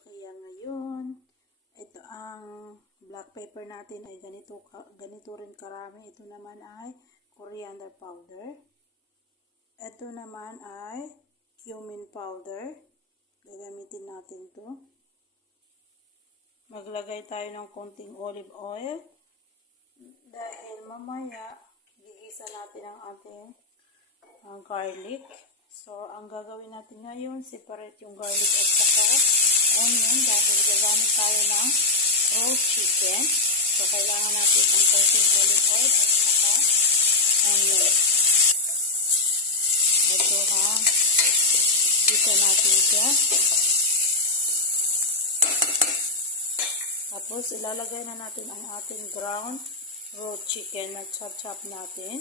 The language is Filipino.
Kaya ngayon, ito ang black pepper natin ay ganito rin karami. Ito naman ay coriander powder. Ito naman ay cumin powder. Gagamitin natin to. Maglagay tayo ng konting olive oil. Dahil mamaya, gigisa natin ang ating garlic. So, ang gagawin natin ngayon, separate yung garlic at saka onion dahil gagamit tayo ng roast chicken. So, kailangan natin ng konting olive oil at saka onion. Ito ha. Gisa natin siya. Tapos, ilalagay na natin ang ating ground roast chicken na chop-chop natin.